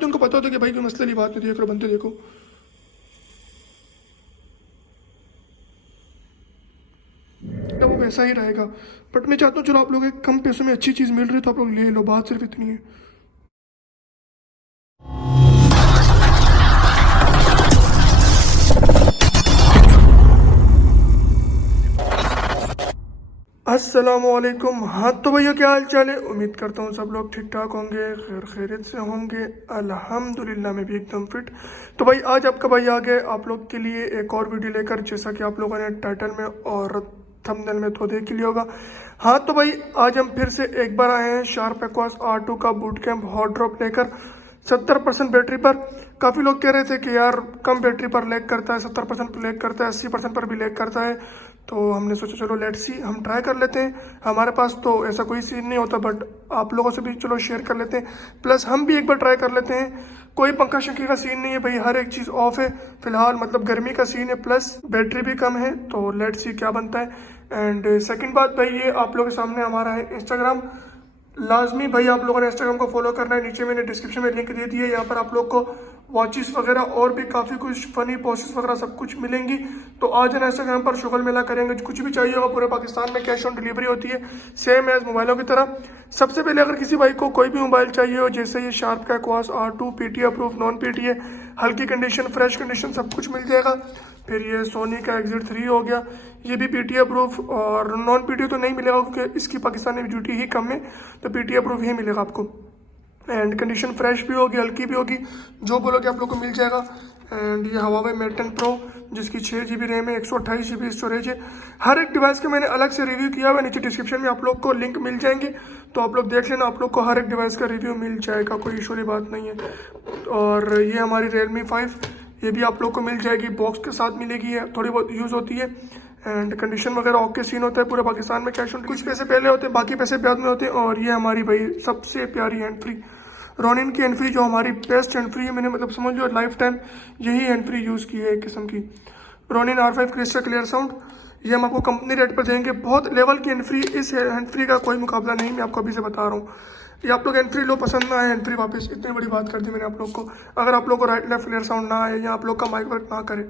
होती है उनको पता होता है कि भाई कोई मसले की बात नहीं, देख लो बनते देखो। तो वो वैसा ही रहेगा। बट मैं चाहता हूँ चलो आप लोग एक कम पैसों में अच्छी चीज़ मिल रही है तो आप लोग ले लो, बात सिर्फ इतनी है। अस्सलामुअलैकुम। हाँ तो भैया क्या हाल चाल है, उम्मीद करता हूँ सब लोग ठीक ठाक होंगे, खैर खैरियत से होंगे। अल्हम्दुलिल्लाह मैं भी एकदम फिट। तो भाई आज आपका भाई आ गए आप लोग के लिए एक और वीडियो लेकर, जैसा कि आप लोगों ने टाइटल में और थंबनेल में तो देख ही लिया होगा। हाँ तो भाई आज हम फिर से एक बार आए हैं शार्प एक्वास R2 का बूट कैंप हॉट ड्रॉप लेकर 70% बैटरी पर। काफ़ी लोग कह रहे थे कि यार कम बैटरी पर लैग करता है, 70% पर लैग करता है, 80% पर भी लैग करता है। तो हमने सोचा चलो लेट्स सी, हम ट्राई कर लेते हैं। हमारे पास तो ऐसा कोई सीन नहीं होता, बट आप लोगों से भी चलो शेयर कर लेते हैं, प्लस हम भी एक बार ट्राई कर लेते हैं। कोई पंखा शंखे का सीन नहीं है भाई, हर एक चीज़ ऑफ है फिलहाल, मतलब गर्मी का सीन है, प्लस बैटरी भी कम है। तो लेट्स सी क्या बनता है। एंड सेकंड बात भाई, ये आप लोगों के सामने हमारा है इंस्टाग्राम। लाजमी भाई आप लोगों ने इंस्टाग्राम को फॉलो करना है, नीचे मैंने डिस्क्रिप्शन में लिंक दे दी है। यहाँ पर आप लोग को वॉचेस वगैरह और भी काफ़ी कुछ फनी पोस्ट्स वगैरह सब कुछ मिलेंगी। तो आज है ना इंस्टाग्राम पर शुगल मेला करेंगे, कुछ भी चाहिए होगा पूरे पाकिस्तान में कैश ऑन डिलीवरी होती है, सेम एज मोबाइलों की तरह। सबसे पहले अगर किसी भाई को कोई भी मोबाइल चाहिए हो, जैसे ये शार्प का aqueous R2 PTA approve, non PTA, हल्की कंडीशन, फ्रेश कंडीशन सब कुछ मिल जाएगा। फिर ये सोनी का एग्जिट 3 हो गया, ये भी PTA अप्रूव, और नॉन PTA तो नहीं मिलेगा क्योंकि इसकी पाकिस्तान में ड्यूटी ही कम है, तो PTA अप्रूव ही मिलेगा आपको। एंड कंडीशन फ्रेश भी होगी, हल्की भी होगी, जो बोलोगे आप लोग को मिल जाएगा। एंड ये Huawei Mate 10 Pro जिसकी 6GB रैम है, 128GB स्टोरेज है। हर एक डिवाइस का मैंने अलग से रिव्यू किया हुआ है, नीचे डिस्क्रिप्शन में आप लोग को लिंक मिल जाएंगे, तो आप लोग देख लेना, आप लोग को हर एक डिवाइस का रिव्यू मिल जाएगा, कोई इशू वाली बात नहीं है। और ये हमारी Realme 5, ये भी आप लोग को मिल जाएगी, बॉक्स के साथ मिलेगी, है थोड़ी बहुत यूज़ होती है। एंड कंडीशन वगैरह ओके सीन होता है पूरे पाकिस्तान में, कैश ऑन कुछ पैसे पहले होते हैं, बाकी पैसे बाद में होते हैं। और ये हमारी भाई सबसे प्यारी हैंड फ्री रोनिन की हैंड फ्री, जो हमारी बेस्ट हैंड फ्री है, मैंने मतलब समझ लो लाइफ टाइम यही हैंड फ्री यूज़ की है एक किस्म की, Ronin R5 crystal clear sound. ये हम आपको कंपनी रेट पर देंगे, बहुत लेवल की हैंड फ्री, इस हैंड फ्री का कोई मुकाबला नहीं, मैं आपको अभी से बता रहा हूँ। ये आप लोग हैंड फ्री लो, पसंद ना आए हैंड फ्री वापस, इतनी बड़ी बात कर दी मैंने आप लोग को। अगर आप लोग को राइट लेफ्ट क्लियर साउंड ना आए या आप लोग का माइक वर्क ना करे,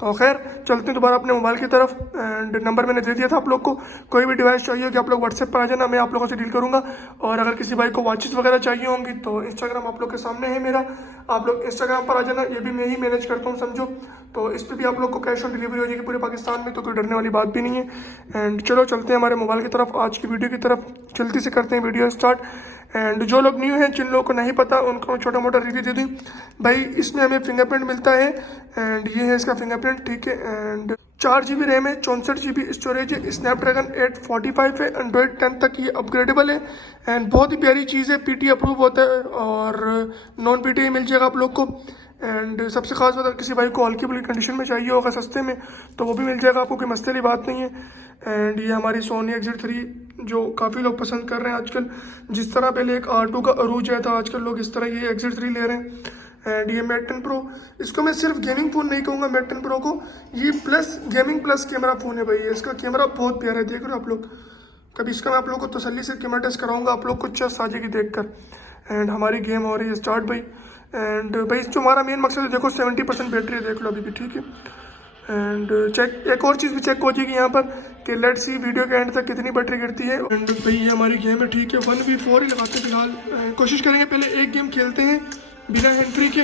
तो खैर चलते हैं दोबारा अपने मोबाइल की तरफ। एंड नंबर मैंने दे दिया था आप लोग को, कोई भी डिवाइस चाहिए कि आप लोग व्हाट्सएप पर आ जाना, मैं आप लोगों से डील करूंगा। और अगर किसी भाई को वॉचेस वगैरह चाहिए होंगी तो इंस्टाग्राम आप लोग के सामने है मेरा, आप लोग इंस्टाग्राम पर आ जाना, ये भी मैं ही मैनेज करता हूँ समझो। तो इस पर भी आप लोग को कैश ऑन डिलीवरी हो जाएगी पूरे पाकिस्तान में, तो कोई डरने वाली बात भी नहीं है। एंड चलो चलते हैं हमारे मोबाइल की तरफ, आज की वीडियो की तरफ जल्दी से करते हैं वीडियो स्टार्ट। एंड जो लोग न्यू हैं, जिन लोगों को नहीं पता, उनको मैं छोटा मोटा रिव्यू दे दूँ भाई। इसमें हमें फिंगरप्रिंट मिलता है, एंड ये है इसका फिंगरप्रिंट, ठीक है। एंड 4GB रैम है, 64GB स्टोरेज है, स्नैपड्रैगन 845 है, एंड्रॉइड 10 तक ये अपग्रेडेबल है। एंड बहुत ही प्यारी चीज़ है, PTA अप्रूव होता है और नॉन PTA मिल जाएगा आप लोग को। एंड सबसे खास बात, अगर किसी भाई को हल्की फुल्की कंडीशन में चाहिए होगा सस्ते में, तो वो भी मिल जाएगा आपको, कोई मसले की बात नहीं है। एंड ये हमारी सोनी एग्जिट 3, जो काफ़ी लोग पसंद कर रहे हैं आजकल, जिस तरह पहले एक R2 का अरूज आया था, आजकल लोग इस तरह ये एग्जिट 3 ले रहे हैं। एंड ये Mate 10 Pro, इसको मैं सिर्फ गेमिंग फ़ोन नहीं कहूँगा Mate 10 Pro को, ये plus gaming plus camera phone है भाई। इसका कैमरा बहुत प्यारा है, देख रहे हो आप लोग, कभी इसका मैं आप लोग को तसल्ली से कैमरा टेस्ट कराऊंगा, आप लोग को चस आ जाएगी देख कर। एंड हमारी गेम हो रही है स्टार्ट भाई। एंड भाई जो हमारा मेन मकसद है, देखो 70% बैटरी है, देख लो अभी भी, ठीक है। एंड चेक, एक और चीज़ भी चेक हो जाएगी यहाँ पर कि लेट्स सी वीडियो के एंड तक कितनी बैटरी गिरती है। एंड भाई ये हमारी गेम है, ठीक है, 1v4 ही लगाते हैं फिलहाल, कोशिश करेंगे पहले एक गेम खेलते हैं बिना हैंड फ्री के,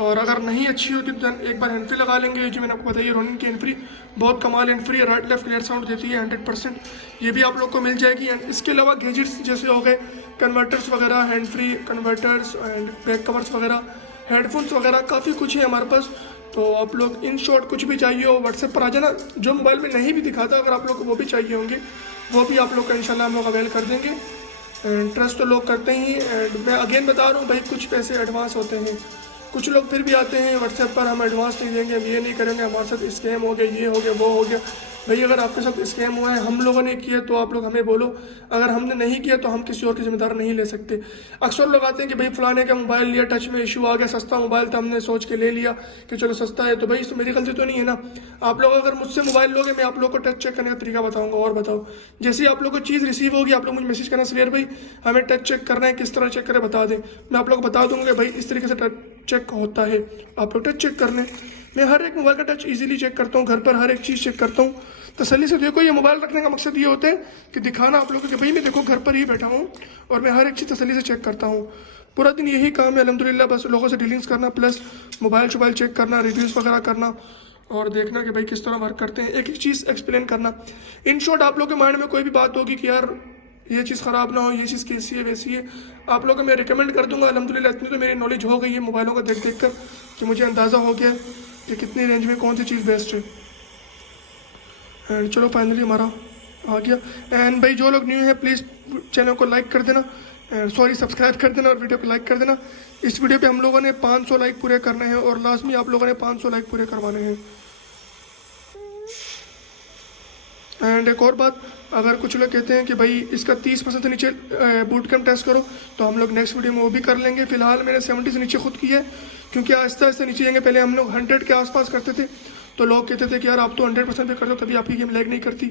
और अगर नहीं अच्छी होती तो एक बार हैंड फ्री लगा लेंगे। जो मैंने आपको बताइए रोनिन की हैंड फ्री बहुत कमाल हैंड फ्री है, राइट लेफ्ट क्लियर साउंड देती है 100%, ये भी आप लोग को मिल जाएगी। एंड इसके अलावा गैजेट्स जैसे हो गए कन्वर्टर्स वगैरह, hand free converters and back covers वगैरह, हेडफोन्स वगैरह, काफ़ी कुछ है हमारे पास। तो आप लोग इन शॉर्ट कुछ भी चाहिए हो व्हाट्सएप पर आ जाना, जो मोबाइल में नहीं भी दिखाता, अगर आप लोग को वो भी चाहिए होंगे वो भी आप लोग का इंशाल्लाह हम लोग अवेल कर देंगे। एंड ट्रस्ट तो लोग करते ही। एंड मैं अगेन बता रहा हूँ भाई, कुछ पैसे एडवांस होते हैं, कुछ लोग फिर भी आते हैं व्हाट्सएप पर, हम एडवांस नहीं देंगे, हम ये नहीं करेंगे, हमारे साथ स्कैम हो गया, ये हो गया, वो हो गया। भाई अगर आपके साथ स्कैम हुआ है, हम लोगों ने किया तो आप लोग हमें बोलो, अगर हमने नहीं किया तो हम किसी और की जिम्मेदार नहीं ले सकते। अक्सर लोग आते हैं कि भाई फलाने का मोबाइल लिया, टच में इशू आ गया, सस्ता मोबाइल था, हमने सोच के ले लिया कि चलो सस्ता है, तो भाई इसमें मेरी गलती तो नहीं है ना। आप लोग अगर मुझसे मोबाइल लोगे, मैं आप लोग को टच चेक करने का तरीका बताऊंगा। और बताओ, जैसे ही आप लोग को चीज़ रिसीव होगी, आप लोग मुझे मैसेज करना सवेर भाई हमें टच चेक करना है, किस तरह चेक करें बता दें, मैं आप लोग को बता दूंगा भाई इस तरीके से टच चेक होता है, आप लोग टच चेक कर लें। मैं हर एक मोबाइल का टच इजीली चेक करता हूँ, घर पर हर एक चीज़ चेक करता हूँ तसल्ली से। देखो, ये मोबाइल रखने का मकसद ये होता है कि दिखाना आप लोगों को कि भाई मैं देखो घर पर ही बैठा हूँ और मैं हर एक चीज़ तसल्ली से चेक करता हूँ। पूरा दिन यही काम है अल्हम्दुलिल्लाह, बस लोगों से डीलिंग्स करना, प्लस मोबाइल शोबाइल चेक करना, रिव्यूज़ वगैरह करना और देखना कि भाई किस तरह वर्क करते हैं, एक एक चीज़ एक्सप्लेन करना। इन शॉर्ट, आप लोग के माइंड में कोई भी बात होगी कि यार ये चीज़ ख़राब ना हो, ये चीज़ कैसी है वैसी है, आप लोगों को मैं रिकमेंड कर दूंगा। अल्हम्दुलिल्लाह इतनी तो मेरी नॉलेज हो गई है मोबाइलों को देख देख कर कि मुझे अंदाज़ा हो गया कि कितनी रेंज में कौन सी चीज़ बेस्ट है। एंड चलो फाइनली हमारा आ गया। एंड भाई जो लोग न्यू है प्लीज़ चैनल को लाइक कर देना, सॉरी सब्सक्राइब कर देना और वीडियो को लाइक कर देना। इस वीडियो पे हम लोगों ने 500 लाइक पूरे करने हैं और लाजमी आप लोगों ने 500 लाइक पूरे करवाने हैं। एंड एक और बात, अगर कुछ लोग कहते हैं कि भाई इसका 30% से नीचे बूट कैंप टेस्ट करो, तो हम लोग नेक्स्ट वीडियो में वो भी कर लेंगे। फिलहाल मैंने 70 से नीचे खुद किया है, क्योंकि आहिस्ता आहिस्ता नीचे जाएंगे। पहले हम लोग 100 के आसपास करते थे, तो लोग कहते थे कि यार आप तो 100% पे करते हो तभी आपकी गेम लैग नहीं करती,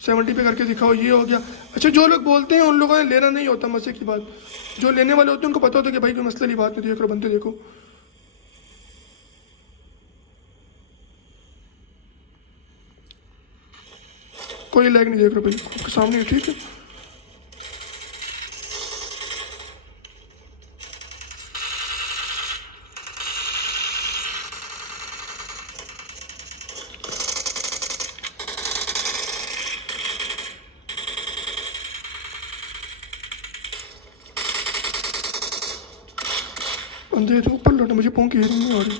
70 पे करके दिखाओ, ये हो गया। अच्छा, जो लोग बोलते हैं उन लोगों ने लेना नहीं होता, मजे की बात। जो लेने वाले होते हैं उनको पता होता है कि भाई कोई मसले की बात नहीं, देख लो बनते देखो। कोई लैग नहीं, देख रहे भाई सामने है, ठीक है। अंधेरे से ऊपर लौटा, मुझे पोंक नहीं आ रही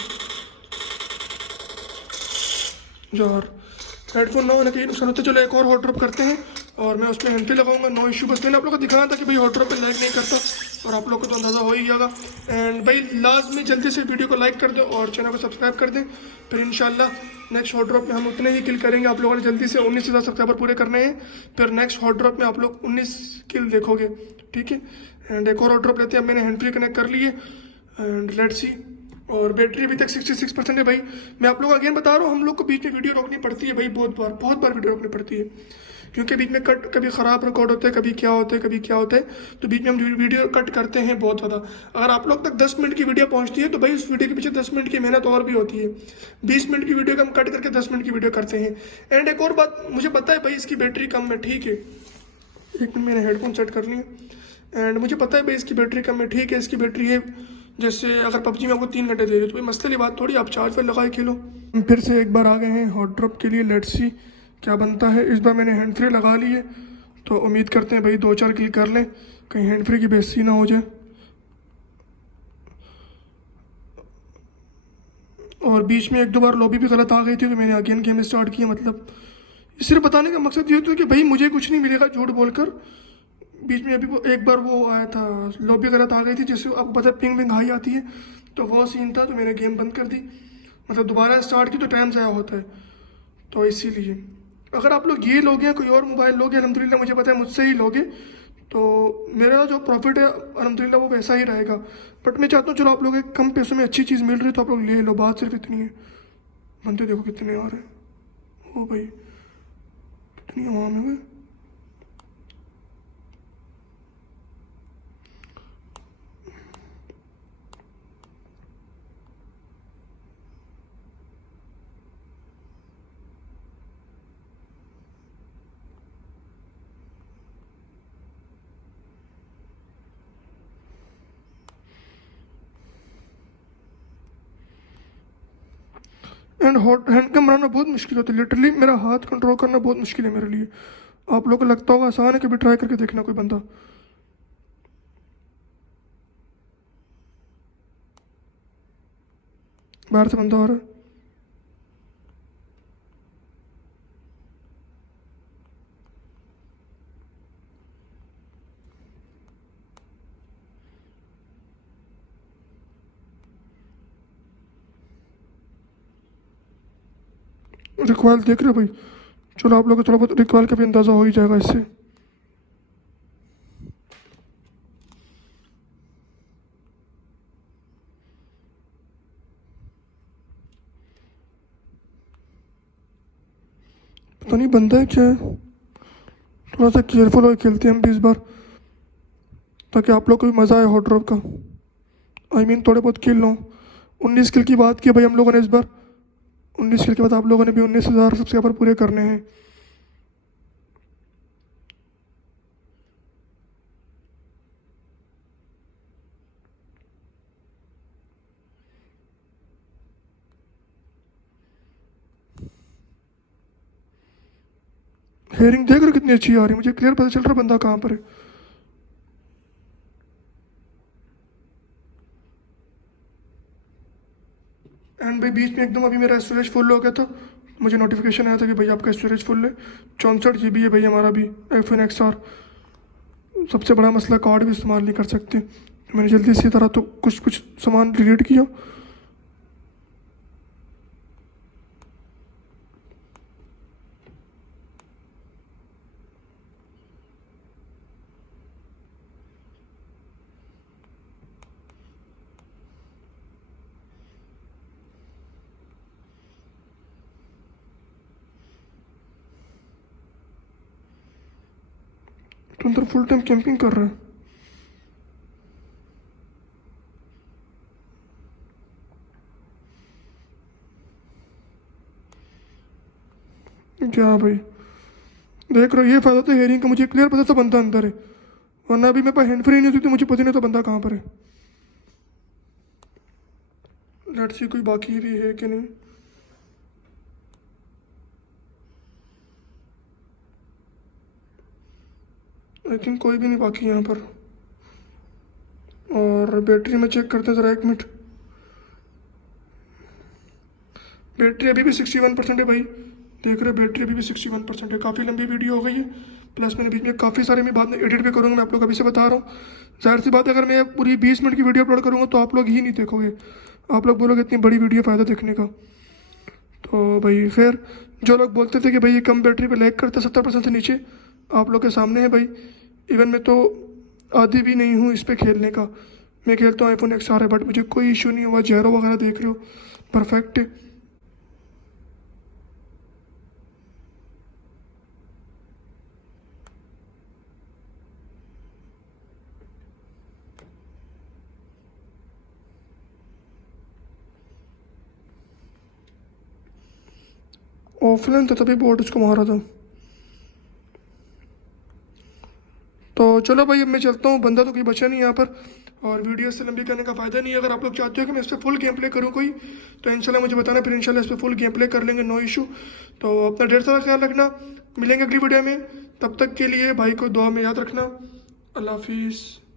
यार। हेडफोन ना होने के नुकसान होता है। चलो एक और हॉट ड्रॉप करते हैं और मैं उसमें घंटे लगाऊंगा, नो इशू। बस मैंने आप लोग को दिखाना था कि भाई हॉट ड्रॉप पे लाइक नहीं करता, और आप लोग को तो अंदाज़ा हो ही जाएगा। एंड भाई लाजमी जल्दी से वीडियो को लाइक कर दें और चैनल को सब्सक्राइब कर दें। फिर इंशाल्लाह नेक्स्ट हॉट ड्रॉप में हम उतने ही किल करेंगे। आप लोगों ने जल्दी से 19,000 सब्सक्राइबर पूरे करने हैं, फिर नेक्स्ट हॉट ड्रॉप में आप लोग 19 किल देखोगे, ठीक है। एंड एक और हॉट ड्रॉप लेते हैं, मैंने हैंड फ्री कनेक्ट कर लिए एंड लेट्स सी। और बैटरी अभी तक 66% है भाई। मैं आप लोग अगेन बता रहा हूँ, हम लोग को बीच में वीडियो रोकनी पड़ती है भाई, बहुत बार वीडियो रोकनी पड़ती है, क्योंकि बीच में कट कभी ख़राब रिकॉर्ड होता है, कभी क्या होता है, कभी क्या होता है, तो बीच में हम वीडियो कट करते हैं बहुत ज़्यादा। अगर आप लोग तक 10 मिनट की वीडियो पहुँचती है तो भाई उस वीडियो के पीछे 10 मिनट की मेहनत और भी होती है। 20 मिनट की वीडियो को हम कट करके 10 मिनट की वीडियो करते हैं। एंड एक और बात, मुझे पता है भाई इसकी बैटरी कम है, ठीक है। एक मिनट, मैंने हेडफोन सेट कर लिए। एंड मुझे पता है भाई इसकी बैटरी कम है, ठीक है। इसकी बैटरी है जैसे अगर पबजी में आपको 3 घंटे दे रहे हो तो भाई मसले की बात थोड़ी, आप चार्ज पर लगाए खेलो। फिर से एक बार आ गए हैं हॉट ड्रॉप के लिए, लेट्स सी क्या बनता है। इस बार मैंने हैंड फ्री लगा ली है, तो उम्मीद करते हैं भाई 2-4 किल कर लें, कहीं हैंड फ्री की बेइज्जती ना हो जाए। और बीच में 1-2 बार लॉबी भी गलत आ गई थी, तो मैंने अगेन गेम स्टार्ट किया। मतलब सिर्फ बताने का मकसद ये होता है कि भाई मुझे कुछ नहीं मिलेगा झूठ बोलकर। बीच में अभी एक बार वो आया था, लॉबी गलत आ गई थी, जिससे आपको पता है पिंग विंग हाई आती है, तो वो सीन था, तो मैंने गेम बंद कर दी। मतलब दोबारा स्टार्ट की तो टाइम ज़ाया होता है, तो इसीलिए अगर आप लोग ये लोगे, कोई और मोबाइल लोगे, अल्हम्दुलिल्लाह मुझे पता है मुझसे ही लोगे, तो मेरा जो प्रॉफिट है अल्हम्दुलिल्लाह वो वैसा ही रहेगा। बट मैं चाहता हूँ चलो आप लोग एक कम पैसों में अच्छी चीज़ मिल रही है तो आप लोग ले लो, बात सिर्फ इतनी है। बनते देखो कितने आ रहे हैं, ओ भाई कितनी आवाम है भाई। एंड हॉट हैंड कैम बनाना बहुत मुश्किल होता है, लिटरली मेरा हाथ कंट्रोल करना बहुत मुश्किल है मेरे लिए। आप लोग को लगता होगा आसान है, कभी ट्राई करके देखना कोई बंदा। बाहर से बंदा आ रहा है, रिकॉयल देख रहे हो भाई, चलो आप लोग को थोड़ा बहुत रिकॉल का भी अंदाज़ा हो ही जाएगा इससे। पता नहीं बंदा है क्या है, थोड़ा सा केयरफुल हो खेलते हैं हम भी इस बार, ताकि आप लोग को भी मज़ा आए हॉट ड्रॉप का। थोड़े बहुत खेल लो। 19 किल की बात की भाई हम लोगों ने इस बार। 19 किल के बाद आप लोगों ने भी 19,000 सब्सक्राइबर पूरे करने हैं। हेयरिंग देख रहे कितनी अच्छी आ रही है, मुझे क्लियर पता चल रहा बंदा कहाँ पर है। एंड भाई बीच में एकदम अभी मेरा स्टोरेज फुल हो गया था, मुझे नोटिफिकेशन आया था कि भाई आपका स्टोरेज फुल है। 64 GB है भाई हमारा भी iPhone XR। सबसे बड़ा मसला कार्ड भी इस्तेमाल नहीं कर सकते। मैंने जल्दी इसी तरह तो कुछ कुछ सामान डिलीट किया। तो अंदर फुल टाइम कैंपिंग कर रहा है। क्या भाई देख रहे हो, ये फायदा तो हेयरिंग का, मुझे क्लियर पता था बंदा अंदर है, वरना अभी मेरे पास हैंड फ्री नहीं होती तो मुझे पता नहीं था बंदा कहाँ पर है। लेट्स सी कोई बाकी भी है कि नहीं। आई थिंक कोई भी नहीं बाकी यहाँ पर। और बैटरी में चेक करते हैं ज़रा, 1 मिनट। बैटरी अभी भी 61% है भाई, देख रहे हो बैटरी अभी भी 61% है। काफ़ी लंबी वीडियो हो गई है, प्लस मैंने बीच में काफ़ी सारे मैं बाद में एडिट भी करूँगा, मैं आप लोग अभी से बता रहा हूँ। जाहिर सी बात है, अगर मैं पूरी 20 मिनट की वीडियो अपलोड करूँगा तो आप लोग ही नहीं देखोगे, आप लोग बोलोगे इतनी बड़ी वीडियो फ़ायदा देखने का। तो भाई खैर, जो लोग बोलते थे कि भाई ये कम बैटरी पे लैग करता है 70% से नीचे, आप लोग के सामने है भाई। इवन मैं तो आदी भी नहीं हूँ इस पर खेलने का, मैं खेलता हूँ iPhone XR है, बट मुझे कोई इशू नहीं हुआ। जेरो वगैरह देख रहे हो परफेक्ट है। ऑफलाइन था तभी बोर्ड उसको मारा था। तो चलो भाई अब मैं चलता हूँ, बंदा तो कोई बचा नहीं यहाँ पर, और वीडियो से लंबी करने का फ़ायदा नहीं है। अगर आप लोग चाहते हो कि मैं इस पर फुल गेम प्ले करूँ कोई, तो इंशाल्लाह मुझे बताना, फिर इंशाल्लाह इस पर फुल गेम प्ले कर लेंगे, नो इशू। तो अपना ढेर सारा ख्याल रखना, मिलेंगे अगली वीडियो में। तब तक के लिए भाई को दुआ में याद रखना। अल्लाह हाफिज़।